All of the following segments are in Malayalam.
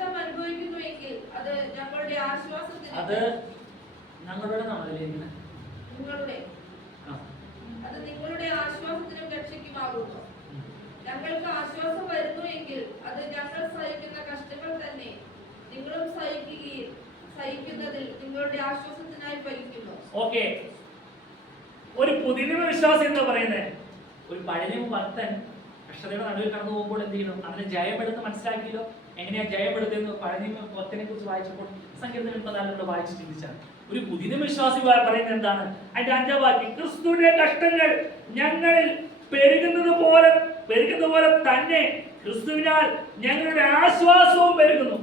കഷ്ടം അനുഭവിക്കുന്നുവെങ്കിൽ അത് ഞങ്ങളുടെ ആശ്വാസത്തിന് നിങ്ങളുടെ ആശ്വാസത്തിനും രക്ഷയ്ക്കുമാകുന്നു. ഞങ്ങൾക്ക് ആശ്വാസം വരുന്നു എങ്കിൽ അത് ഞങ്ങൾ സഹിക്കുന്ന കഷ്ടങ്ങൾ തന്നെ നിങ്ങളും സഹിക്കുന്നതിൽ നിങ്ങളുടെ ആശ്വാസത്തിനായി ഫലിക്കുന്നു. ഓക്കെ, ഒരു പുതിയ വിശ്വാസം എന്താ പറയുന്നത്? ഒരു പഴയ ഭക്തൻ കഷ്ടതയുടെ നടുവിൽ കടന്നു പോകുമ്പോൾ എന്ത് ചെയ്യണം? അതിനെ ജയപ്പെടുത്ത് മനസ്സിലാക്കിയല്ലോ. എങ്ങനെയാ ജയപ്പെടുത്തുന്നത്? പഴയ ഭക്തനെ കുറിച്ച് വായിച്ചപ്പോൾ സങ്കീർത്തനം 34 വായിച്ച് ചിന്തിച്ചാണ്. ഒരു പുതിയ വിശ്വാസി പറയുന്നത് എന്താണ്? അതിന്റെ 5ാം വാക്യം, ക്രിസ്തുവിന്റെ കഷ്ടങ്ങൾ ഞങ്ങളിൽ പെരുകുന്നത് പോലെ തന്നെ ക്രിസ്തുവിനാൽ ഞങ്ങളുടെ ആശ്വാസവും പെരുകുന്നു.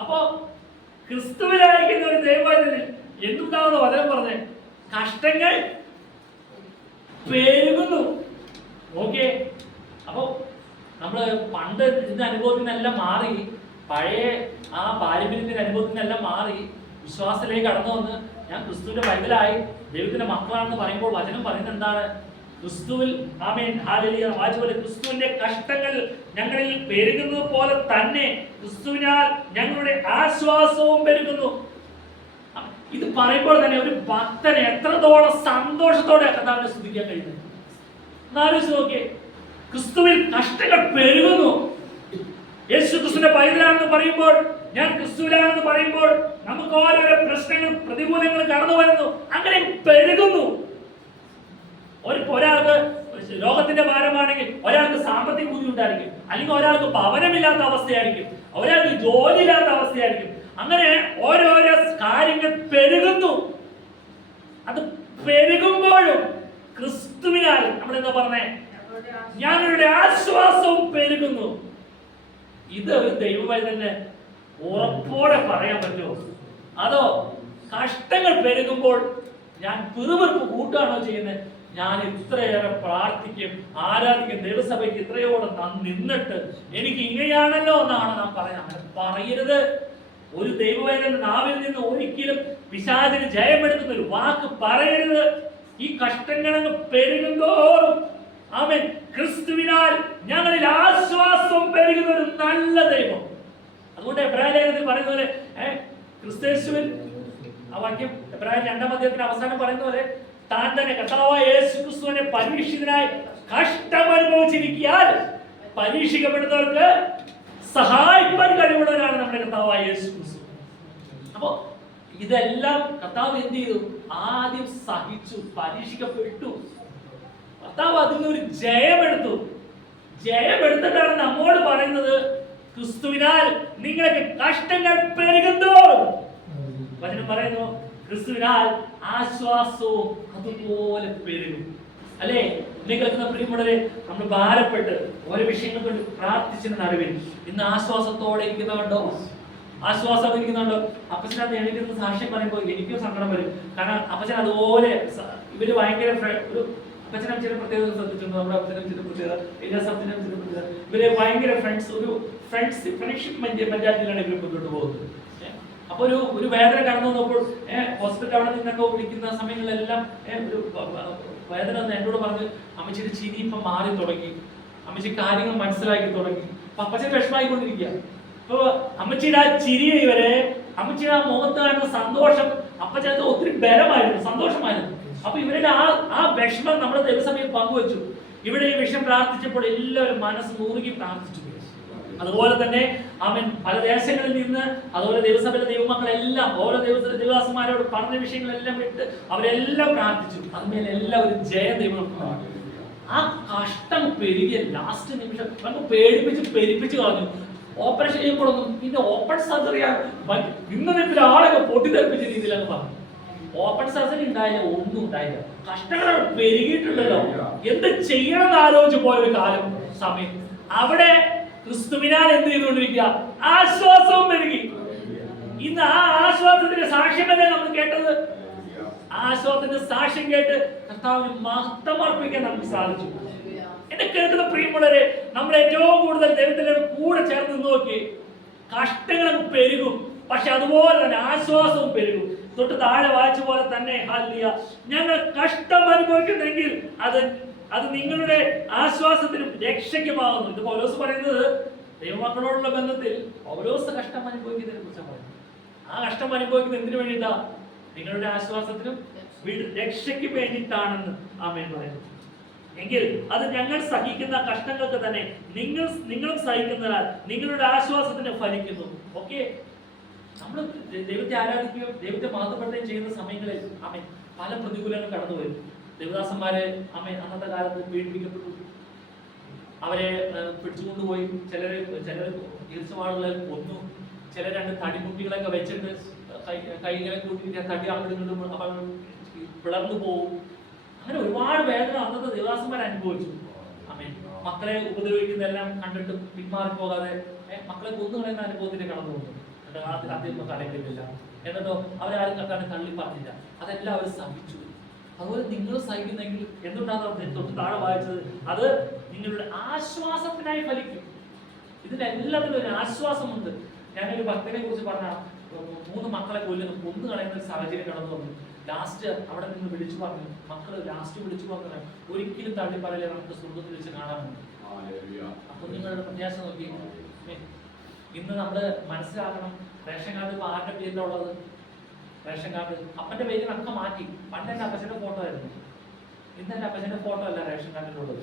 അപ്പോ ക്രിസ്തുവിലായിരിക്കുന്ന ഒരു ദൈവത്തിൽ എന്തുണ്ടാവുന്ന വചനം പറഞ്ഞേ? കഷ്ടങ്ങൾ പെരുകുന്നു. ഓക്കെ, അപ്പോ നമ്മള് പണ്ട് ഇതിന്റെ അനുഭവത്തിൽ നിന്നെല്ലാം മാറി, പഴയ ആ പാരമ്പര്യത്തിന്റെ അനുഭവത്തിൽ നിന്നെല്ലാം മാറി വിശ്വാസത്തിലേക്ക് കടന്നു വന്ന് ഞാൻ ക്രിസ്തുവിന്റെ പൈതലായി ദൈവത്തിന്റെ മക്കളാണെന്ന് പറയുമ്പോൾ വചനം പറയുന്നത് എന്താണ്? ക്രിസ്തുവിൽ, ആമേൻ, ഹല്ലേലൂയ, വായിച്ചപോലെ ക്രിസ്തുവിന്റെ കഷ്ടങ്ങൾ ഞങ്ങളിൽ പെരുകുന്നത് പോലെ തന്നെ ക്രിസ്തുവിനാൽ ഞങ്ങളുടെ ആശ്വാസവും പെരുകുന്നു. ഇത് പറയുമ്പോൾ തന്നെ ഒരു ഭക്തനെ എത്രത്തോളം സന്തോഷത്തോടെ കർത്താവിനെ സ്തുതിക്കാൻ കഴിയുന്നത് ആലോചിച്ച് നോക്കിയേ. ക്രിസ്തുവിൽ കഷ്ടങ്ങൾ പെരുകുന്നു. യേശു ക്രിസ്തുവിന്റെ പൈതലാണെന്ന് പറയുമ്പോൾ, ഞാൻ ക്രിസ്തുവിലാണെന്ന് പറയുമ്പോൾ നമുക്ക് ഓരോരോ പ്രശ്നങ്ങൾ, പ്രതികൂലങ്ങൾ കടന്നു വരുന്നു, അങ്ങനെ പെരുകുന്നു. ഒരാൾക്ക് രോഗത്തിന്റെ ഭാരമാണെങ്കിൽ, ഒരാൾക്ക് സാമ്പത്തിക ബുദ്ധിമുട്ടായിരിക്കും, അല്ലെങ്കിൽ ഒരാൾക്ക് ഭവനമില്ലാത്ത അവസ്ഥയായിരിക്കും, ഒരാൾക്ക് ജോലിയില്ലാത്ത അവസ്ഥയായിരിക്കും. അങ്ങനെ ഓരോരോ കാര്യങ്ങൾ പെരുകുന്നു. അത് പെരുകുമ്പോഴും ക്രിസ്തുവിനാൽ നമ്മളെന്താ പറഞ്ഞേ? ഞങ്ങളുടെ ആശ്വാസവും പെരുകുന്നു. ഇത് ഒരു ദൈവമായി തന്നെ ഉറപ്പോടെ പറയാൻ പറ്റുമോ? അതോ കഷ്ടങ്ങൾ പെരുകുമ്പോൾ ഞാൻ പിറുപിറുപ്പ് കൂട്ടാണോ ചെയ്യുന്നത്? ഞാൻ ഇത്രയേറെ പ്രാർത്ഥിക്കും, ആരാധിക്കും, ദൈവസഭയ്ക്ക് ഇത്രയോടെ നിന്നിട്ട് എനിക്ക് ഇങ്ങനെയാണല്ലോ എന്നാണ് നാം പറയുന്നത്. അങ്ങനെ പറയരുത്. ഒരു ദൈവവേദന നാവിൽ നിന്ന് ഒരിക്കലും പിശാചിന് ജയമെടുക്കുന്ന ഒരു വാക്ക് പറയരുത്. ഈ കഷ്ടങ്ങളങ്ങ് പെരുകുന്തോറും ആമേൻ, ക്രിസ്തുവിനാൽ ഞങ്ങളിൽ ആശ്വാസം പെരുകുന്ന ഒരു നല്ല ദൈവം. അതുകൊണ്ട് എബ്രായലേഖനത്തിൽ പറയുന്ന പോലെ ക്രിസ്തേശുവിൽ, ആ വാക്യം എബ്രായർ 2-ാം അധ്യായത്തിന്റെ അവസാനം പറയുന്ന പോലെ, താൻ തന്നെ കർത്താവായ യേശു ക്രിസ്തുവിനെ പരീക്ഷിതനായി കഷ്ടം അനുഭവിച്ചിരിക്കാൻ പരീക്ഷിക്കപ്പെടുന്നവർക്ക് സഹായിക്കാൻ കഴിവുള്ളവരാണ് നമ്മുടെ കർത്താവായ യേശു ക്രിസ്തു. അപ്പോ ഇതെല്ലാം കർത്താവ് എന്ത് ചെയ്തു? ആദ്യം സഹിച്ചു, പരീക്ഷിക്കപ്പെട്ടു. കർത്താവ് അതിൽ നിന്ന് ഒരു ജയമെടുത്തു. ജയമെടുത്തിട്ടാണ് നമ്മോട് പറയുന്നത്, ക്രിസ്തുവിനാൽ നിങ്ങൾക്ക് കഷ്ടങ്ങൾ പെരുകുന്തോറും, വചനം പറയുന്നു, ക്രിസ്തുവിനാൽ ആശ്വാസവും അതുപോലെ പെരുകും. അല്ലേ? കേൾക്കുന്ന പ്രിയമുള്ളവരെ, നമ്മൾ ഭാരപ്പെട്ട് ഓരോ വിഷയങ്ങൾ കൊണ്ട് പ്രാർത്ഥിച്ചതിന് നടുവിൽ ഇന്ന് ആശ്വാസത്തോടെ ഇരിക്കുന്നുണ്ടോ? ആശ്വാസം ഇരിക്കുന്നുണ്ടോ? അപ്പച്ചനത് എണീക്കുന്ന സാക്ഷ്യം പറയുമ്പോൾ എനിക്കും സങ്കടം വരും. കാരണം അപ്പച്ചൻ അതുപോലെ ഇവര് ഭയങ്കര ഒരു അപ്പച്ചനും ചില പ്രത്യേകത ശ്രദ്ധിച്ചിട്ടുണ്ട്. നമ്മുടെ അപ്പച്ചനും ചില പ്രത്യേകത, എല്ലാ സ്ഥലത്തിനും ചില പ്രത്യേകത. ഇവര് ഭയങ്കര ഫ്രണ്ട്സ്, ഒരു ഫ്രണ്ട്ഷിപ്പ് മെന്റാലിറ്റിയിലാണ് ഇവർ മുന്നോട്ട് പോകുന്നത്. അപ്പൊ ഒരു വേദന കടന്നു വന്നപ്പോൾ ഹോസ്പിറ്റൽ അവിടെ നിന്നൊക്കെ വിളിക്കുന്ന സമയങ്ങളിലെല്ലാം ഒരു വേദന ഒന്ന് എന്നോട് പറഞ്ഞ്, അമ്മച്ചിയുടെ ചിരി ഇപ്പൊ മാറി തുടങ്ങി, അമ്മച്ചി കാര്യങ്ങൾ മനസ്സിലാക്കി തുടങ്ങി. അപ്പൊ അപ്പച്ചൻ വിഷമായിക്കൊണ്ടിരിക്കുക. അപ്പൊ അമ്മച്ചിയുടെ ആ ചിരി വരെ, അമ്മച്ചിയുടെ ആ മുഖത്ത് കാണുന്ന സന്തോഷം അപ്പച്ചനത് ഒത്തിരി ബലമായിരുന്നു, സന്തോഷമായിരുന്നു. അപ്പൊ ഇവരുടെ ആ വിഷമം നമ്മുടെ ദൈവസഭയിൽ പങ്കുവച്ചു. ഇവിടെ ഈ വിഷയം പ്രാർത്ഥിച്ചപ്പോൾ എല്ലാവരും മനസ്സ് മുറുകി പ്രാർത്ഥിച്ചു. അതുപോലെ തന്നെ അവൻ പല ദേശങ്ങളിൽ നിന്ന്, അതുപോലെ ദൈവസഭയിലെ ദൈവമക്കളെല്ലാം ഓരോ ദൈവദാസന്മാരോട് പറഞ്ഞ വിഷയങ്ങളെല്ലാം വിട്ട് അവരെല്ലാം പ്രാർത്ഥിച്ചു. അതുമേലെ എല്ലാവരും ജയ ദൈവം. ആ കഷ്ടം പെരുകിയ ലാസ്റ്റ് നിമിഷം നമുക്ക് പെരിപ്പിച്ച് കളഞ്ഞു. ഓപ്പറേഷൻ ചെയ്യുമ്പോഴൊന്നും പിന്നെ ഓപ്പൺ സർജറിയാണ് ഇന്നത്തെ ആളൊക്കെ പൊട്ടിത്തെറിപ്പിച്ച രീതിയിലൊക്കെ പറഞ്ഞു. ഓപ്പൺ സർജറി ഉണ്ടായില്ല, ഒന്നും ഉണ്ടായില്ല. കഷ്ടങ്ങൾ പെരുകിയിട്ടുണ്ടല്ലോ. എന്ത് ചെയ്യണമെന്ന് ആലോചിച്ച് പോയൊരു കാലം സമയം. അവിടെ ക്രിസ്തുവിനാൽ എന്ത് ചെയ്തുകൊണ്ടിരിക്കുക? ആശ്വാസവും പെരുകി. ഇന്ന് ആ ആശ്വാസത്തിന്റെ സാക്ഷ്യമല്ലേ നമ്മൾ കേട്ടത്? ആശ്വാസത്തിന്റെ സാക്ഷ്യം കേട്ട് കർത്താവിന് മഹത്വം അർപ്പിക്കാൻ നമുക്ക് സാധിച്ചു. എന്നെ കേൾക്കുന്ന പ്രിയമുള്ളവരെ, നമ്മൾ ഏറ്റവും കൂടുതൽ ദൈവത്തിന്റെ കൂടെ ചേർന്ന് നോക്കി. കഷ്ടങ്ങളും പെരുകും, പക്ഷെ അതുപോലെ തന്നെ ആശ്വാസവും പെരുകും. തൊട്ട് താഴെ വായിച്ച പോലെ തന്നെ, ഹല്ലേലൂയ, ഞങ്ങൾ കഷ്ടം അനുഭവിക്കുന്നെങ്കിൽ അത് നിങ്ങളുടെ ആശ്വാസത്തിനും രക്ഷയ്ക്കുമാകുന്നു. ഇത് പൗലോസ് പറയുന്നത് ദൈവമക്കളോടുള്ള ബന്ധത്തിൽ പൗലോസ് കഷ്ടം അനുഭവിക്കുന്നതിനെ കുറിച്ചാണ് പറയുന്നത്. ആ കഷ്ടം അനുഭവിക്കുന്നത് എന്തിനു വേണ്ടിയിട്ടാ? നിങ്ങളുടെ ആശ്വാസത്തിനും രക്ഷയ്ക്ക് വേണ്ടിയിട്ടാണെന്ന് ആമേൻ പറയുന്നു. എങ്കിൽ അത് ഞങ്ങൾ സഹിക്കുന്ന കഷ്ടങ്ങൾക്ക് തന്നെ നിങ്ങൾ സഹിക്കുന്നതിനാൽ നിങ്ങളുടെ ആശ്വാസത്തിന് ഫലിക്കുന്നു. ഓക്കെ, നമ്മൾ ദൈവത്തെ ആരാധിക്കുകയും ദൈവത്തെ മഹത്വപ്പെടുത്തുകയും ചെയ്യുന്ന സമയങ്ങളിൽ ആമേൻ പല പ്രതികൂലങ്ങൾ കടന്നു വരും. ദേവദാസന്മാരെ ആമേൻ അന്നത്തെ കാലത്ത് പീഡിപ്പിക്കപ്പെട്ടു, അവരെ പിടിച്ചുകൊണ്ടുപോയി, ചിലരെ ഈർച്ചവാളുകളെ കൊന്നു, ചില രണ്ട് തടിമുട്ടികളൊക്കെ വെച്ചിട്ട് കൈകളെ കൂട്ടിയിട്ട് തടി അങ്ങോട്ടും പിളർന്നു പോകും. അങ്ങനെ ഒരുപാട് വേദന അന്നത്തെ ദേവദാസന്മാർ അനുഭവിച്ചു. ആമേൻ മക്കളെ ഉപദ്രവിക്കുന്നതെല്ലാം കണ്ടിട്ട് പിന്മാറി പോകാതെ മക്കളെ കൊന്നുകളയുന്ന അനുഭവത്തിലേക്ക് കടന്നു പോകുന്നു. എന്റെ കാലത്തിൽ അദ്ദേഹം തടയിട്ടില്ല, എന്നിട്ടോ അവരാരും കണ്ടാണ് തള്ളി പറഞ്ഞില്ല, അതെല്ലാം അവർ സഹിച്ചു. അതുപോലെ നിങ്ങൾ സഹിക്കുന്നെങ്കിൽ എന്തുകൊണ്ടാണ് തൊട്ട് താഴെ വായിച്ചത്? അത് നിങ്ങളുടെ ആശ്വാസത്തിനായി ഫലിക്കും. ഇതിനെല്ലാത്തിനും ഒരു ആശ്വാസമുണ്ട്. ഞാനൊരു ഭക്തനെ കുറിച്ച് പറഞ്ഞ 3 മക്കളെ കൊന്നു കളയുന്ന ഒരു സാഹചര്യം കടന്നു വന്നു. ലാസ്റ്റ് അവിടെ നിന്ന് വിളിച്ചു പറഞ്ഞു, മക്കള് ലാസ്റ്റ് വിളിച്ചു പറഞ്ഞു, ഒരിക്കലും തള്ളി പറയില്ല, നമുക്ക് സ്വർഗ്ഗത്തിൽ വെച്ച് കാണാമെന്ന്. അപ്പൊ നിങ്ങളുടെ പ്രത്യാശ നോക്കി. ഇന്ന് നമ്മള് മനസ്സിലാക്കണം, റേഷൻ കാർഡ് ഇപ്പൊ ആരുടെ പേരിലുള്ളത്? റേഷൻ കാർഡ് അപ്പന്റെ പേരിനൊക്കെ മാറ്റി. പണ്ട് എന്റെ അപ്പച്ചന്റെ ഫോട്ടോ ആയിരുന്നു, ഇന്ന് എന്റെ അപ്പച്ചന്റെ ഫോട്ടോ അല്ല റേഷൻ കാർഡിലുള്ളത്.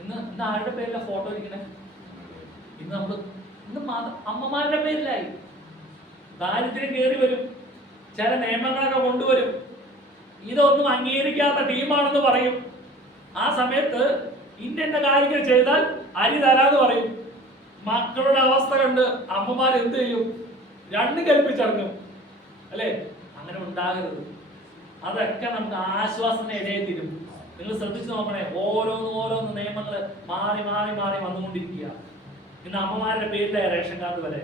ഇന്ന് ആരുടെ പേരില ഫോട്ടോ ഇരിക്കണേ? ഇന്ന് അമ്മമാരുടെ പേരിലായി. ദാരിദ്ര്യം കയറി വരും, ചില നിയമങ്ങളൊക്കെ കൊണ്ടുവരും. ഇതൊന്നും അംഗീകരിക്കാത്ത ടീമാണെന്ന് പറയും. ആ സമയത്ത് ഇന്ന കാര്യങ്ങൾ ചെയ്താൽ അരി തരാന്ന് പറയും. മക്കളുടെ അവസ്ഥ കണ്ട് അമ്മമാർ എന്ത് ചെയ്യും? 2 കൽപ്പിച്ചിറങ്ങും അല്ലേ? അങ്ങനെ ഉണ്ടാകരുത്. അതൊക്കെ നമുക്ക് ആശ്വാസത്തിന് ഇടയിൽ തീരും. നിങ്ങൾ ശ്രദ്ധിച്ചു നോക്കണേ, ഓരോന്ന് നിയമങ്ങൾ മാറി മാറി മാറി വന്നുകൊണ്ടിരിക്കുക. ഇന്ന് അമ്മമാരുടെ പേരിലായ റേഷൻ കാർഡ് വരെ.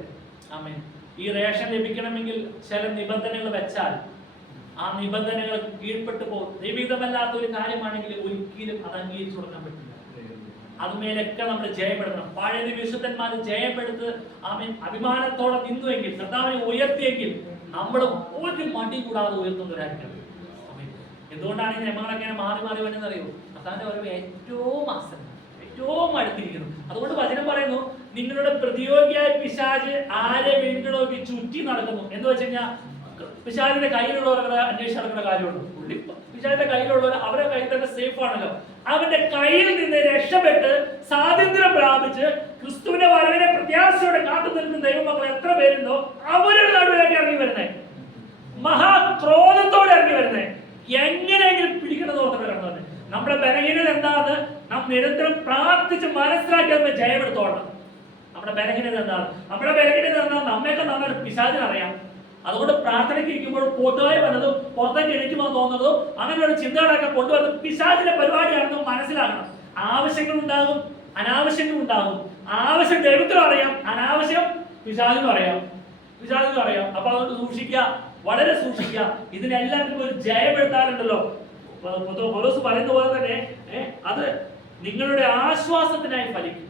ആമേൻ. ഈ റേഷൻ ലഭിക്കണമെങ്കിൽ ചില നിബന്ധനകൾ വെച്ചാൽ ആ നിബന്ധനകൾ കീഴ്പ്പെട്ടു പോകും. ദൈവികമല്ലാത്ത ഒരു കാര്യമാണെങ്കിൽ ഒരിക്കലും അത് അംഗീകരിച്ചു കൊടുക്കാൻ പറ്റില്ല. അതുമേലൊക്കെ നമ്മൾ ജയപ്പെടണം. പഴയ വിശുദ്ധന്മാർ ജയപ്പെടുത്ത് ആമേൻ അഭിമാനത്തോടെ നിന്നുവെങ്കിൽ, കർത്താവിനെ ഉയർത്തിയെങ്കിൽ നമ്മൾ ഒരു മടി കൂടാതെ ഉയർത്തുന്നവരായിരിക്കണം. എന്തുകൊണ്ടാണ് ഈ നിയമങ്ങളൊക്കെ മാറി മാറി വരുന്നറിയോ? കർത്താവിന്റെ വരവ് ഏറ്റവും ആസന്നം, ഏറ്റവും അടുത്തിരിക്കുന്നു. അതുകൊണ്ട് വചനം പറയുന്നു, നിങ്ങളുടെ പ്രതിയോഗിയായ പിശാച് ആരെ വീണ്ടും ചുറ്റി നടക്കുന്നു എന്ന് വെച്ച് കഴിഞ്ഞാൽ, പിശാചിന്റെ കയ്യിലുള്ളവരെ അന്വേഷിച്ച് നടക്കുന്ന കാര്യമുള്ളൂ. പിശാചിന്റെ കയ്യിലുള്ളവർ അവരുടെ കയ്യിൽ തന്നെ സേഫ് ആണല്ലോ. അവന്റെ കയ്യിൽ നിന്ന് രക്ഷപ്പെട്ട് സ്വാതന്ത്ര്യം പ്രാപിച്ച് ക്രിസ്തുവിന്റെ വരവിനെ പ്രത്യാശയോടെ കാത്തു നിൽക്കുന്ന ദൈവമക്കൾ എത്ര പേരുണ്ടോ അവരുടെ നടുവിലേക്ക് ഇറങ്ങി വരുന്നേ, മഹാക്രോധത്തോടെ ഇറങ്ങി വരുന്നേ, എങ്ങനെയെങ്കിലും പിടിക്കണമെന്ന് ഓർത്തിട്ട് കിടന്നത്. നമ്മുടെ ബലഹീനത എന്താണെന്ന് നാം നിരന്തരം പ്രാർത്ഥിച്ച് മനസ്സിലാക്കി അതിനെ ജയമെടുത്തോളണം. നമ്മുടെ ബലഹീനത എന്താണ്? നമ്മുടെ ബലഹീനത എന്നാൽ നമ്മയൊക്കെ നന്നായിട്ട് പിശാചിനറിയാം. അതുകൊണ്ട് പ്രാർത്ഥനയ്ക്ക് ഇരിക്കുമ്പോൾ പൊതുവായി വന്നതും പുറത്തേക്ക് എണീക്കുമ്പോൾ തോന്നുന്നതും അങ്ങനെയുള്ള ചിന്തകളൊക്കെ കൊണ്ടുവരുന്നത് പിശാചിന്റെ പരിപാടിയാണെന്ന് മനസ്സിലാക്കണം. ആവശ്യങ്ങൾ ഉണ്ടാകും, അനാവശ്യങ്ങൾ ഉണ്ടാകും. ആവശ്യം ദൈവത്തിനും അറിയാം, അനാവശ്യം പിശാചിനും അറിയാം. അപ്പൊ അതുകൊണ്ട് സൂക്ഷിക്കുക, വളരെ സൂക്ഷിക്കുക. ഇതിനെല്ലാത്തിനും ഒരു ജയമെടുത്താലുണ്ടല്ലോ, പൗലോസ് പറയുന്ന പോലെ തന്നെ അത് നിങ്ങളുടെ ആശ്വാസത്തിനായി ഫലിക്കും.